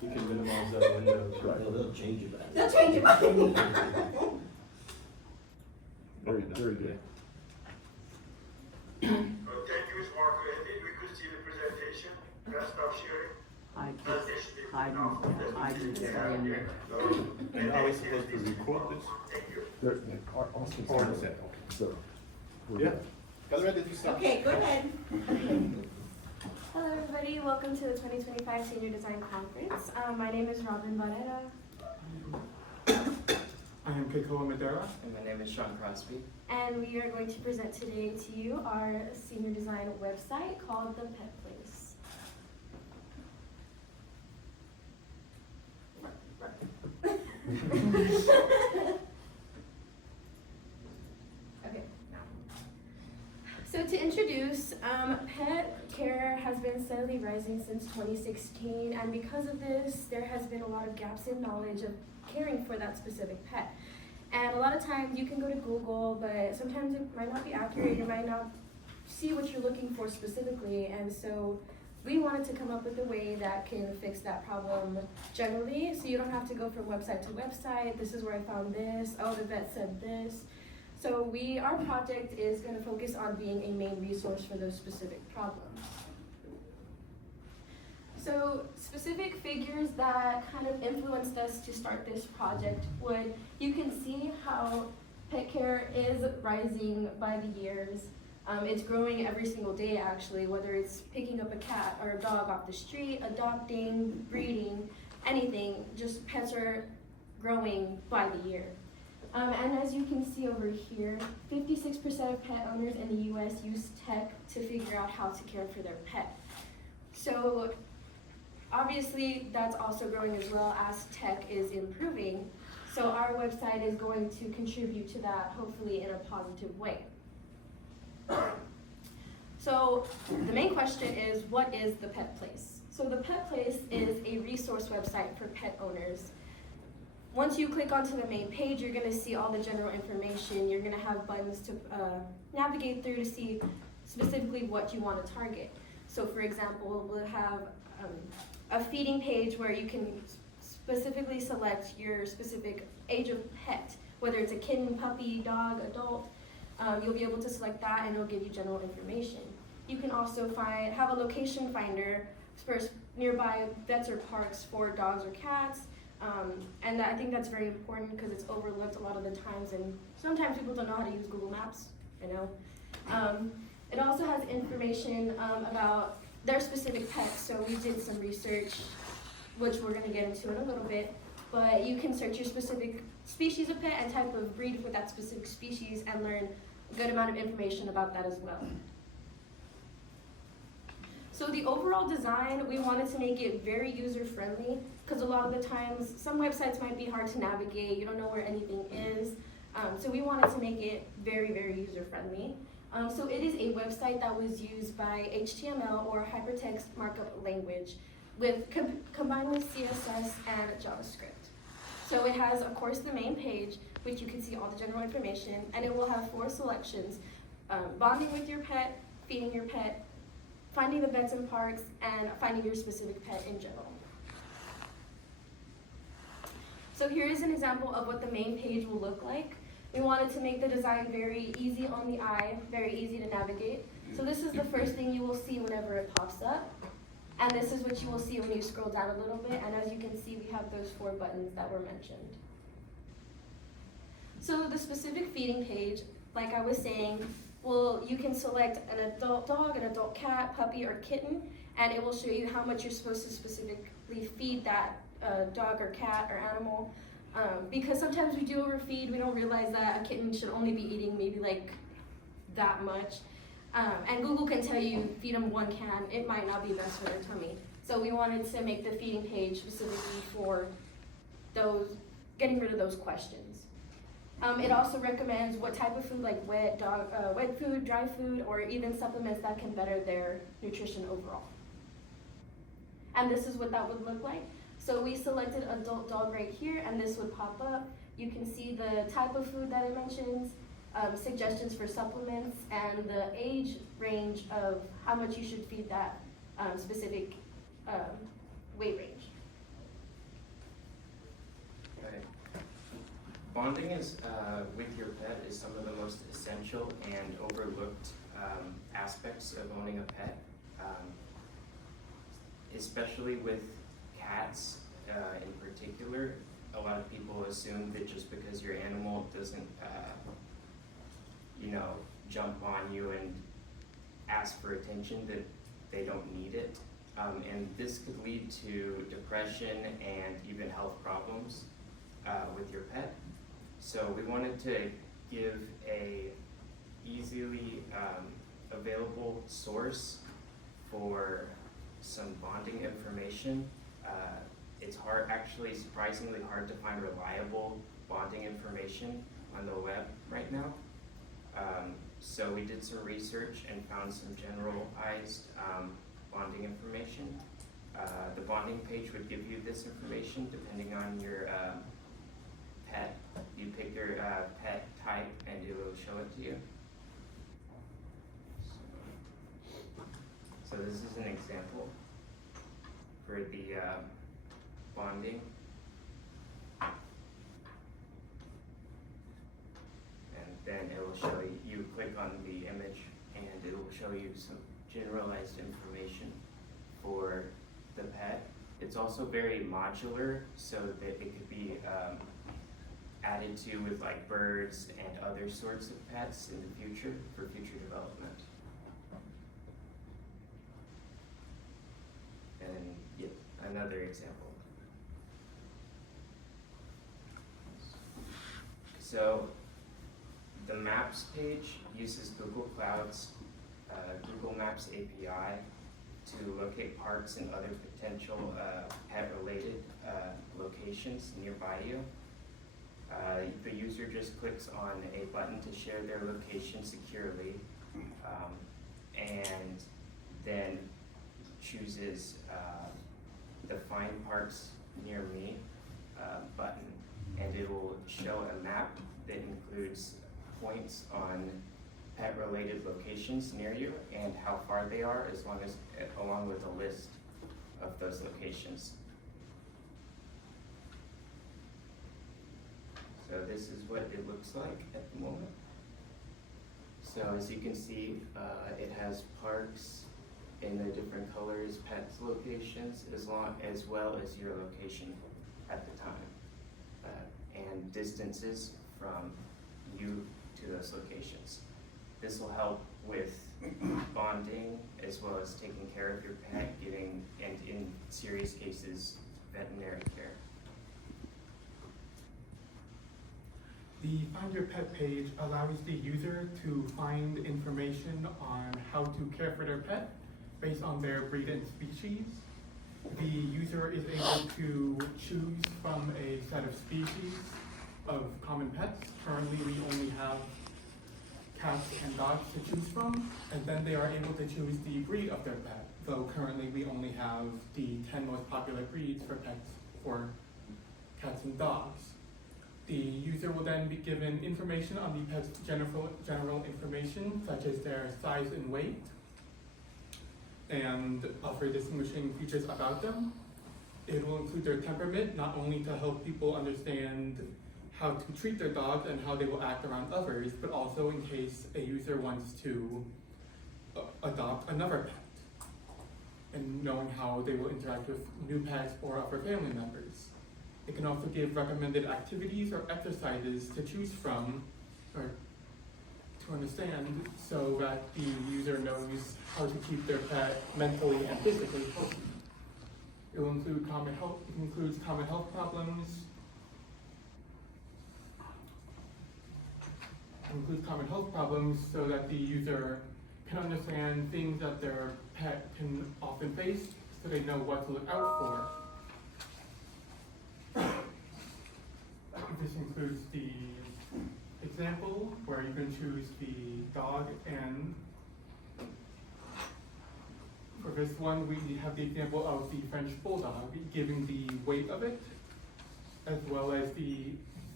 You can minimize that window. Right. They'll change it back. They'll change it back. Very, very good. Thank you, Ms. Marcoletti. We could see the presentation. Can I stop sharing? I can say. And are we supposed to record this? Thank you. Austin's Or on is it. it? So. we're Yeah. good. Guys ready to start? Okay, go ahead. Hello everybody, welcome to the 2025 Senior Design Conference. My name is Robyn. I am Keikoa Madera. And my name is Sean Crosby. And we are going to present today to you our senior design website called The Pet Place. Okay, now. So to introduce, pet care has been steadily rising since 2016, and because of this, there has been a lot of gaps in knowledge of caring for that specific pet. And a lot of times you can go to Google, but sometimes it might not be accurate, you might not see what you're looking for specifically, and so we wanted to come up with a way that can fix that problem generally, so you don't have to go from website to website. This is where I found this, oh, the vet said this. So our project is going to focus on being a main resource for those specific problems. So specific figures that kind of influenced us to start this project you can see how pet care is rising by the years. It's growing every single day actually, whether it's picking up a cat or a dog off the street, adopting, breeding, anything, just pets are growing by the year. And as you can see over here, 56% of pet owners in the US use tech to figure out how to care for their pet. So obviously that's also growing as well as tech is improving. So our website is going to contribute to that hopefully in a positive way. So the main question is, what is the Pet Place? So the Pet Place is a resource website for pet owners. Once you click onto the main page, you're going to see all the general information. You're going to have buttons to navigate through to see specifically what you want to target. So for example, we'll have a feeding page where you can specifically select your specific age of pet, whether it's a kitten, puppy, dog, adult. You'll be able to select that and it'll give you general information. You can also have a location finder for nearby vets or parks for dogs or cats. And I think that's very important because it's overlooked a lot of the times, and sometimes people don't know how to use Google Maps, I know. It also has information about their specific pets, so we did some research, which we're going to get into in a little bit, but you can search your specific species of pet and type of breed for that specific species and learn a good amount of information about that as well. So the overall design, we wanted to make it very user-friendly because a lot of the times, some websites might be hard to navigate, you don't know where anything is. So we wanted to make it very, very user-friendly. So it is a website that was used by HTML or hypertext markup language combined with CSS and JavaScript. So it has, of course, the main page, which you can see all the general information, and it will have 4 selections: bonding with your pet, feeding your pet, finding the vets and parks, and finding your specific pet in general. So here is an example of what the main page will look like. We wanted to make the design very easy on the eye, very easy to navigate. So this is the first thing you will see whenever it pops up. And this is what you will see when you scroll down a little bit. And as you can see, we have those 4 buttons that were mentioned. So the specific feeding page, like I was saying, you can select an adult dog, an adult cat, puppy, or kitten, and it will show you how much you're supposed to specifically feed that dog or cat or animal. Because sometimes we do overfeed, we don't realize that a kitten should only be eating maybe like that much. And Google can tell you, feed them 1 can, it might not be best for their tummy. So we wanted to make the feeding page specifically for getting rid of those questions. It also recommends what type of food, like wet food, dry food, or even supplements that can better their nutrition overall. And this is what that would look like. So we selected adult dog right here, and this would pop up. You can see the type of food that it mentions, suggestions for supplements, and the age range of how much you should feed that specific weight range. Bonding is with your pet is some of the most essential and overlooked aspects of owning a pet, especially with cats in particular. A lot of people assume that just because your animal doesn't, jump on you and ask for attention, that they don't need it. And this could lead to depression and even health problems with your pet. So we wanted to give a easily available source for some bonding information. It's actually surprisingly hard to find reliable bonding information on the web right now. So we did some research and found some generalized bonding information. The bonding page would give you this information depending on your pet. You pick your pet type and it will show it to you. So this is an example for the bonding. And then it will show you, you click on the image and it will show you some generalized information for the pet. It's also very modular, so that it could be added to with like birds and other sorts of pets in the future for future development. And yep, another example. So the Maps page uses Google Cloud's Google Maps API to locate parks and other potential pet-related locations nearby you. The user just clicks on a button to share their location securely, and then chooses the Find Parks Near Me button, and it will show a map that includes points on pet-related locations near you and how far they are, along with a list of those locations. So this is what it looks like at the moment. So as you can see, it has parks in the different colors, pets locations, as well as your location at the time, and distances from you to those locations. This will help with bonding as well as taking care of your pet, and in serious cases, veterinary care. The Find Your Pet page allows the user to find information on how to care for their pet based on their breed and species. The user is able to choose from a set of species of common pets. Currently, we only have cats and dogs to choose from, and then they are able to choose the breed of their pet, though currently we only have the 10 most popular breeds for pets for cats and dogs. The user will then be given information on the pet's general information, such as their size and weight, and offer distinguishing features about them. It will include their temperament, not only to help people understand how to treat their dogs and how they will act around others, but also in case a user wants to adopt another pet, and knowing how they will interact with new pets or other family members. It can also give recommended activities or exercises to choose from or to understand, so that the user knows how to keep their pet mentally and physically healthy. It will include includes common health problems. So that the user can understand things that their pet can often face, so they know what to look out for. This includes the example where you can choose the dog, and for this one we have the example of the French Bulldog, giving the weight of it, as well as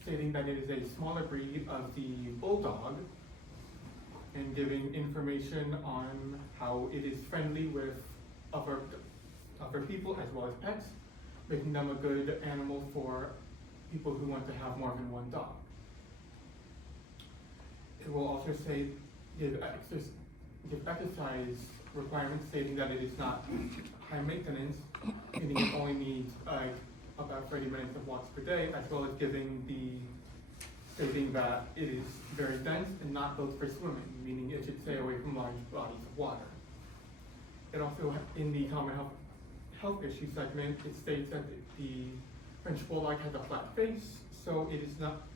stating that it is a smaller breed of the Bulldog, and giving information on how it is friendly with other people as well as pets, making them a good animal for people who want to have more than one dog. It will also say, give exercise requirements stating that it is not high maintenance, meaning it only needs about 30 minutes of walks per day, as well as stating that it is very dense and not built for swimming, meaning it should stay away from large bodies of water. It also, in the common health issue segment, it states that the French bulldog has a flat face, so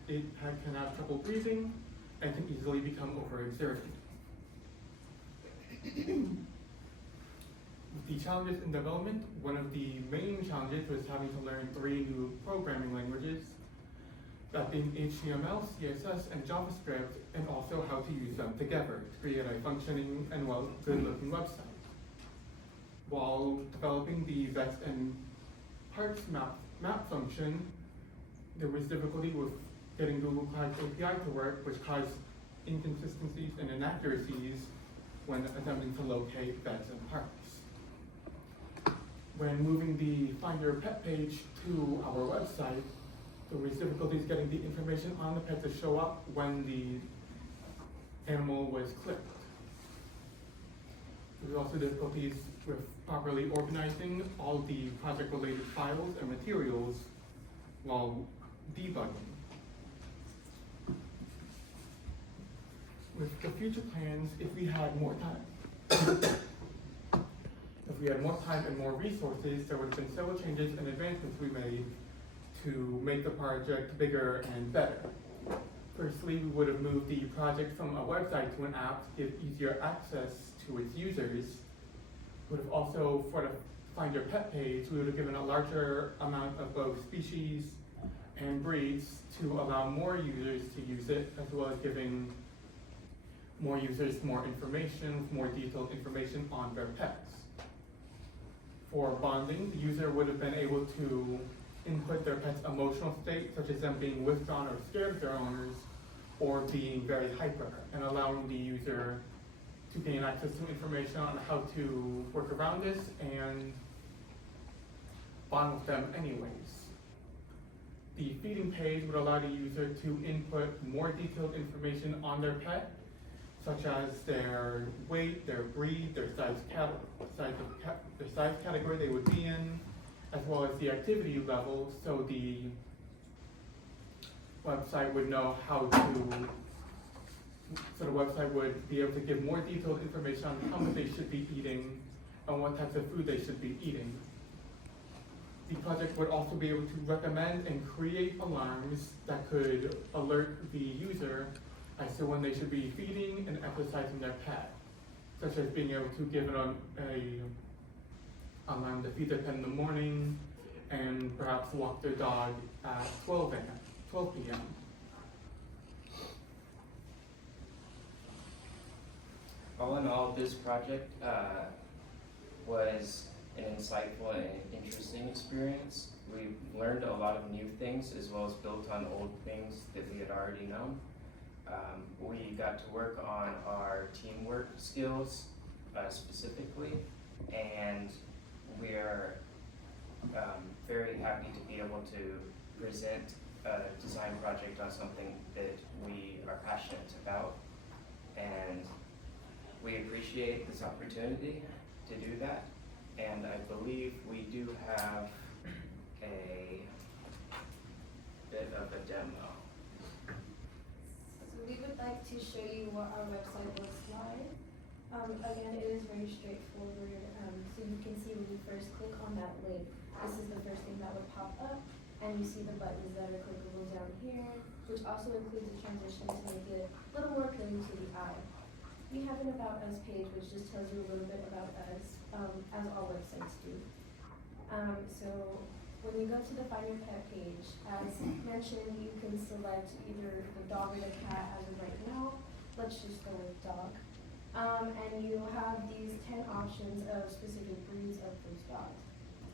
can have trouble breathing and can easily become overexerted. With the challenges in development, one of the main challenges was having to learn 3 new programming languages, that being HTML, CSS, and JavaScript, and also how to use them together to create a functioning and good-looking website. While developing the vets and parts map function, there was difficulty with getting Google Cloud API to work, which caused inconsistencies and inaccuracies when attempting to locate vets and parts. When moving the Find Your Pet page to our website, there was difficulties getting the information on the pet to show up when the animal was clicked. There was also difficulties with properly organizing all the project-related files and materials while debugging. With the future plans, if we had more time, and more resources, there would have been several changes and advancements we made to make the project bigger and better. Firstly, we would have moved the project from a website to an app to give easier access to its users. We would have also, for the Find Your Pet page, we would have given a larger amount of both species and breeds to allow more users to use it, as well as giving more users more information, more detailed information on their pets. For bonding, the user would have been able to input their pet's emotional state, such as them being withdrawn or scared of their owners, or being very hyper, and allowing the user to gain access to information on how to work around this and bond with them anyways. The feeding page would allow the user to input more detailed information on their pet, such as their weight, their breed, their size category they would be in, as well as the activity level, so the website would know the website would be able to give more detailed information on how much they should be eating and what types of food they should be eating. The project would also be able to recommend and create alarms that could alert the user as to when they should be feeding and exercising their pet, such as being able to give it alarm to feed their pet in the morning and perhaps walk their dog at 12 p.m. All in all, this project was an insightful and interesting experience. We learned a lot of new things as well as built on old things that we had already known. We got to work on our teamwork skills specifically, and we're very happy to be able to present a design project on something that we are passionate about, and we appreciate this opportunity to do that. And I believe we do have a bit of a demo. So we would like to show you what our website looks like. Again, it is very straightforward. So you can see when you first click on that link, this is the first thing that would pop up, and you see the buttons that are clickable down here, which also includes a transition to make it a little more appealing to the eye. We have an About Us page, which just tells you a little bit about us, as all websites do. So when you go to the Find Your Pet page, as mentioned, you can select either the dog or the cat as of right now. Let's just go with dog. And you have these 10 options of specific breeds of those dogs.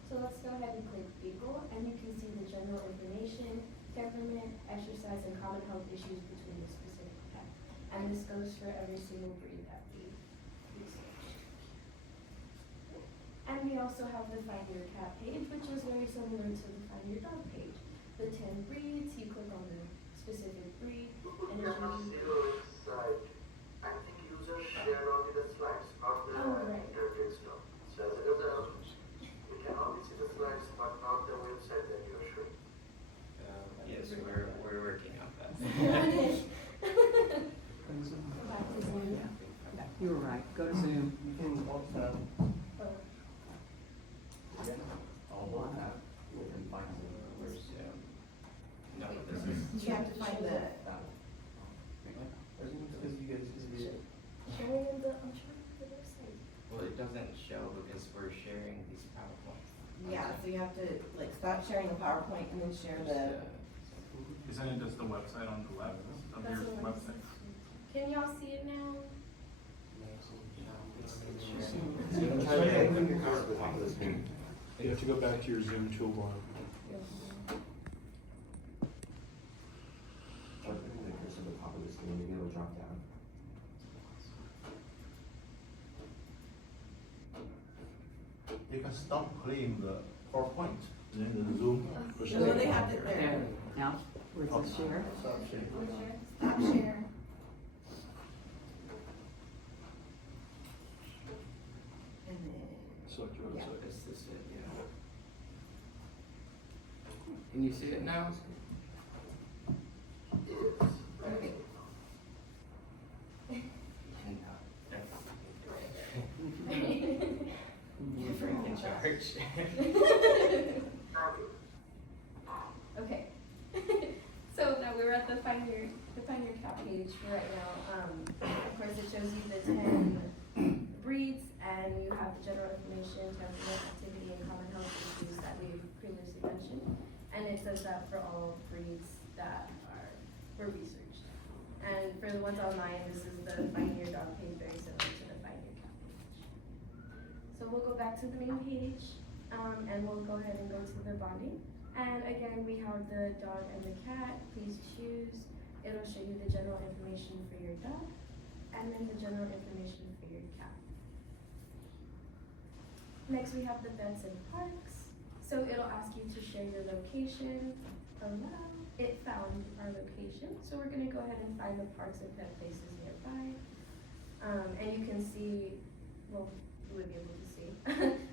So let's go ahead and click Beagle, and you can see the general information, temperament, exercise, and common health issues between the specific pet. And this goes for every single breed that we researched. And we also have the Find Your Cat page, which is very similar to the Find Your Dog page. The 10 breeds, you click on the specific breed, and it stop sharing the PowerPoint and then share the, Isn't it just the website on the left of That's your what I'm website? Can y'all see it now? Try to open the card at the top of the screen. You have to go back to your Zoom toolbar. Try putting the cursor at the top of the screen, maybe it'll drop down. You can stop playing the PowerPoint, then the Zoom. push no, it they down. have it there. Now, where's the share? Stop sharing. Stop share. And then, Select your Yeah. website. Is this it? Yeah. Can you see it now? okay. Frank in charge. Okay. So now we're at the Find Your Cat page right now. Of course, it shows you the 10 breeds, and you have the general information, temperament, activity, and common health issues that we've previously mentioned. And it does that for all breeds that were researched. And for the ones online, this is the Find Your Dog page, very similar to the Find Your Cat page. So we'll go back to the main page, and we'll go ahead and go to the bonding. And again, we have the dog and the cat. Please choose. It'll show you the general information for your dog, and then the general information for your cat. Next, we have the beds and parks. So it'll ask you to share your location. Allow. It found our location. So we're gonna go ahead and find the parks and pet places nearby. And you can see, well, you would be able to see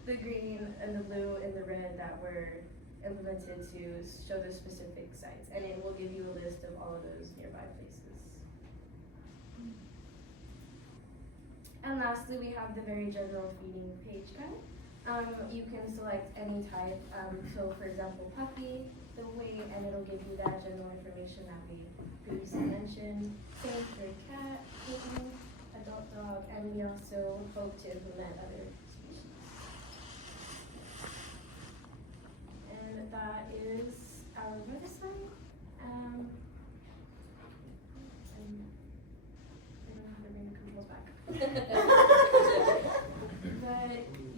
the green and the blue and the red that were implemented to show the specific sites, and it will give you a list of all of those nearby places. And lastly, we have the very general feeding page guide. You can select any type, so for example, puppy, the weight, and it'll give you that general information that we previously mentioned. Same for cat, kitten, adult dog, and we also hope to implement other species. And that is our website. And I don't know how to bring the controls back. But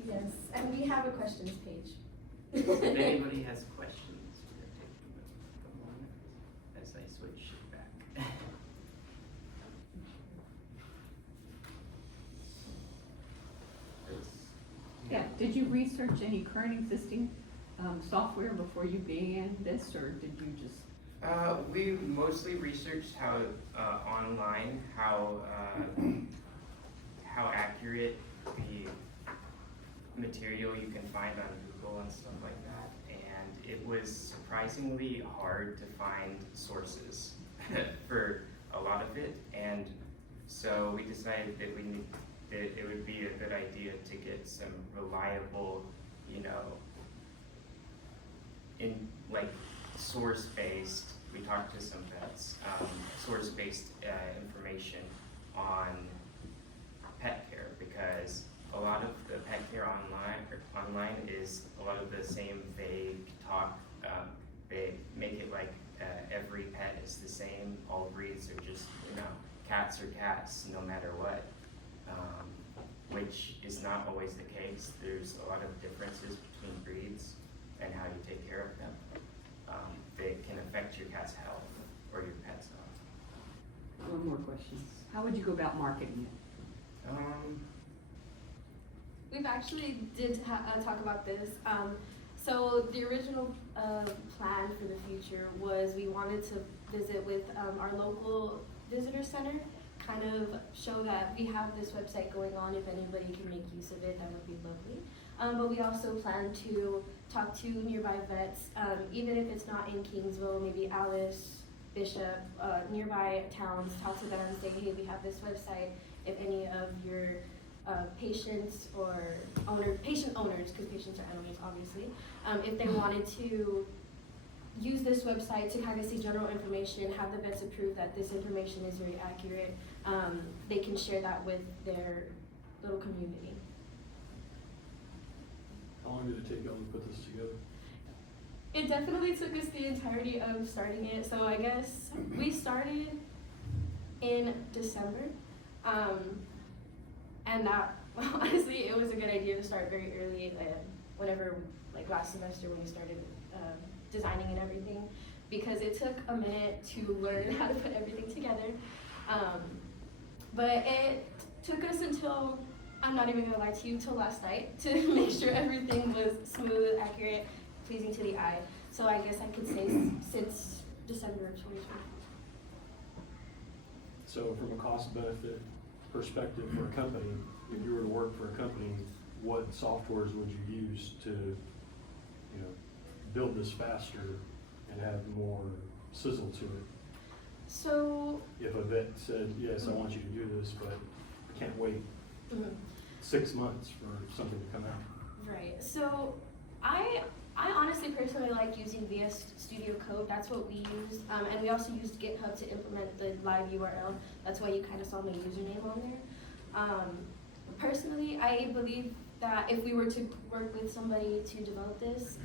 yes, and we have a questions page. If anybody has questions, we're gonna take them on as I switch back. Yeah, did you research any current existing software before you began this, or did you just? We mostly researched how online, how accurate the material you can find on Google and stuff like that, and it was surprisingly hard to find sources for a lot of it, and so we decided that it would be a good idea to get some reliable, source-based. We talked to some vets, source-based information on pet care, because a lot of the pet care online is a lot of the same vague talk. They make it like every pet is the same. All breeds are just cats are cats no matter what, which is not always the case. There's a lot of differences between breeds and how you take care of them. That can affect your cat's health or your pet's health. One more question. How would you go about marketing it? We've actually did talk about this. So the original plan for the future was we wanted to visit with our local visitor center, kind of show that we have this website going on. If anybody can make use of it, that would be lovely. But we also plan to talk to nearby vets, even if it's not in Kingsville, maybe Alice, Bishop, nearby towns, talk to them and say, hey, we have this website. If any of your patients or patient owners, because patients are animals obviously, if they wanted to use this website to kind of see general information, have the vets approve that this information is very accurate, they can share that with their little community. How long did it take y'all to put this together? it definitely took us the entirety of starting it. So I guess we started in December. And that, honestly, it was a good idea to start very early, whenever, like last semester when we started designing and everything, because it took a minute to learn how to put everything together. But it took us until, I'm not even gonna lie to you, till last night to make sure everything was smooth, accurate, pleasing to the eye. So I guess I could say since December of 2020. So from a cost benefit perspective for a company, if you were to work for a company, what softwares would you use to, build this faster and have more sizzle to it? So, If a vet said, yes, I want you to do this, but I can't wait mhm. 6 months for something to come out. Right. So I honestly personally like using VS Studio Code. That's what we use. And we also used GitHub to implement the live URL. That's why you kind of saw my username on there. Personally, I believe that if we were to work with somebody to develop this,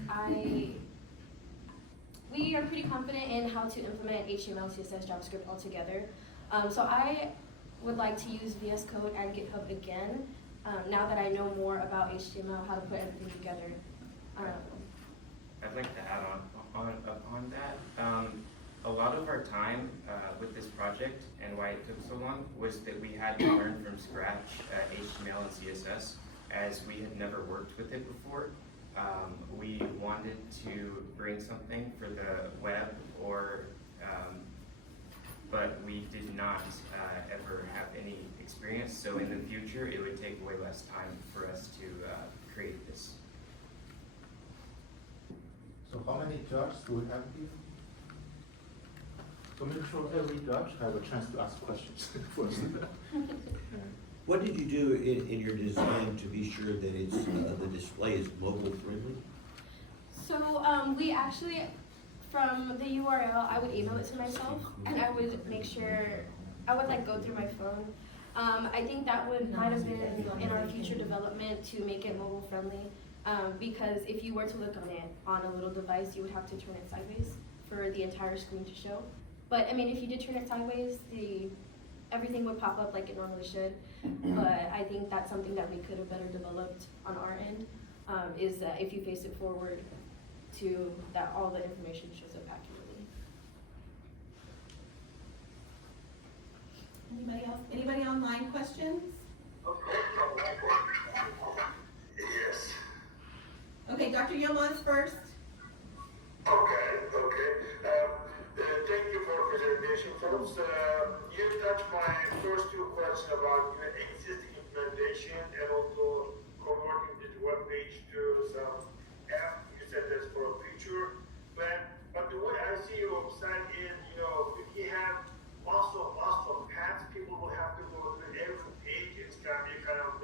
we are pretty confident in how to implement HTML, CSS, JavaScript all together. So I would like to use VS Code and GitHub again, now that I know more about HTML, how to put everything together. I'd like to add upon that. A lot of our time with this project and why it took so long was that we had to learn from scratch HTML and CSS, as we had never worked with it before. We wanted to bring something for the web, but we did not ever have any experience. So in the future, it would take way less time for us to create this. So how many judges do we have here? So make sure every judge have a chance to ask questions first. What did you do in your design to be sure that it's, the display is mobile friendly? So we actually, from the URL, I would email it to myself, and I would make sure, I would like go through my phone. I think that might have been in our future development to make it mobile friendly, because if you were to look on it on a little device, you would have to turn it sideways for the entire screen to show. But I mean, if you did turn it sideways, everything would pop up like it normally should. But I think that's something that we could have better developed on our end, is that if you face it forward, to that all the information shows up accurately. Anybody else? Anybody online questions? Yes. Okay, Dr. Yilmaz first. Okay. Thank you for presentation, folks. You touched my first two questions about existing implementation and also converting this web page to some app. You said that's for a future plan. But the way I see your website is, if you have lots of paths, people will have to go through every page. It's gonna be kind of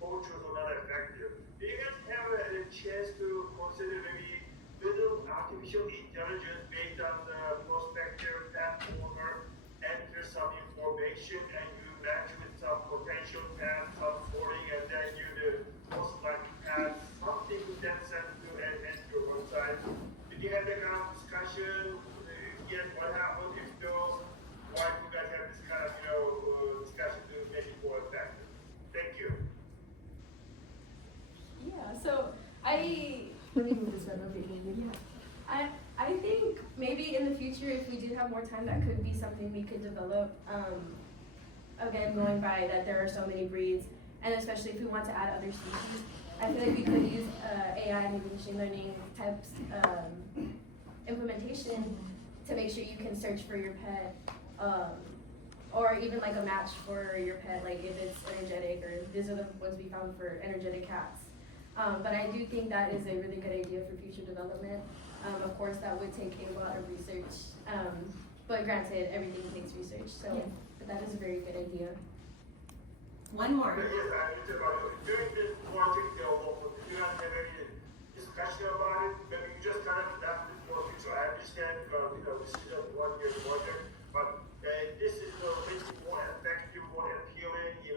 photos are not effective. Do you guys have a chance to consider maybe little artificial intelligence based on the prospective path owner, enter some information and you match with some potential paths, some sorting, and then you the most likely path, something in that sense to enter your website. Did you have that kind of discussion? Yes, what happened? If so, why do you guys have this kind of discussion to make it more effective? Thank you. Yeah, so let me move this over here. I think maybe in the future, if we did have more time, that could be something we could develop. Again, going by that there are so many breeds, and especially if we want to add other species, I feel like we could use AI, maybe machine learning types implementation to make sure you can search for your pet, or even like a match for your pet, like if it's energetic, or these are the ones we found for energetic cats. But I do think that is a really good idea for future development. Of course, that would take a lot of research, but granted, everything takes research, so Yeah. but that is a very good idea. One more. Yes, I need to about during this project development, do you guys have any discussion about it? Maybe you just kind of left it for future. I understand, this is a 1 year project, but this is making it more effective, more appealing, do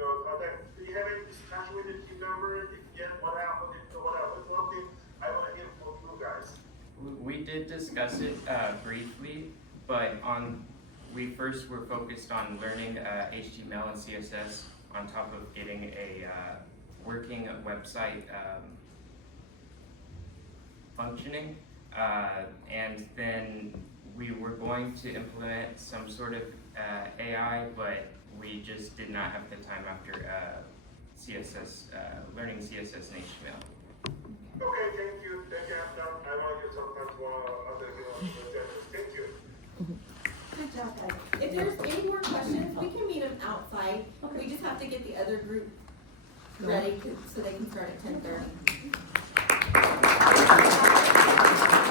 you have any discussion with the team members? If yes, what happened? If so, what happened? Something I want to hear from you guys. We we did discuss it briefly, but we first were focused on learning HTML and CSS on top of getting a working website functioning. And then we were going to implement some sort of AI, but we just did not have the time after CSS, learning CSS and HTML. Okay, thank you. Thank you, After. I want to give some time to other judges. Thank you. Good job, guys. If there's any more questions, we can meet them outside. We just have to get the other group ready so they can start at 10:30.